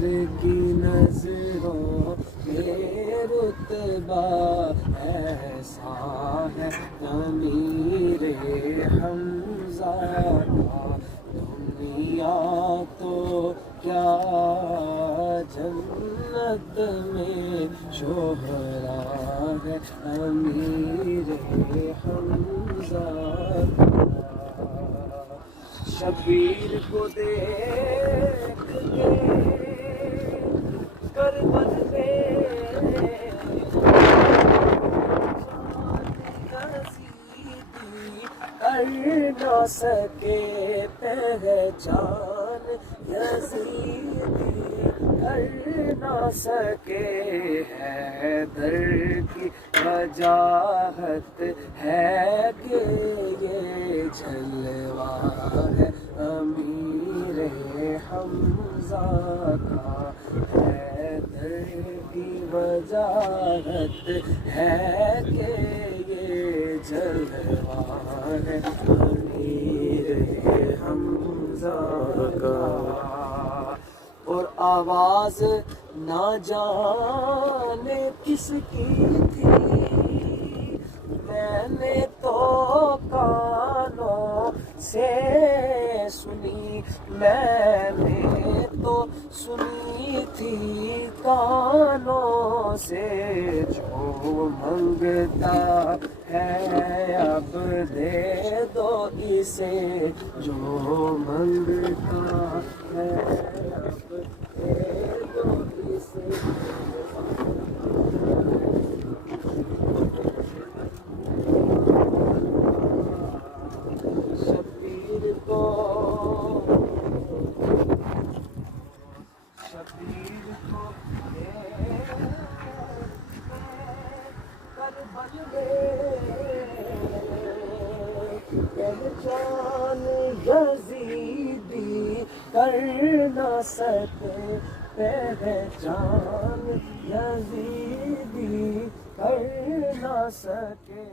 کی نظروں میں رتبہ ایسا ہے امیر حمزہ کا، دنیا تو کیا جنت میں شہرا ہے امیر حمزہ کا۔ شبیر کو دیکھ کے کربل میں کر نہ سکے پہچان یزیدی، کر نہ سکے حیدر کی وجاہت ہے کہ یہ جلوہ ہے امیر حمزہ کا، حیدر کی وجاہت ہے کہ یہ جلوہ ہے امیر حمزہ کا۔ اور آواز نہ جانے کس کی تھی، میں نے تو کانوں سے سنی، میں نے تو سنی تھی کانوں سے، جو منگتا ہے اب دے دو اسے، جو منگتا ہے اب دے دو اسے۔ شبیر کو کربل میں پہچان یزیدی، کر نہ سکے پہچان یزیدی، کر نہ سکے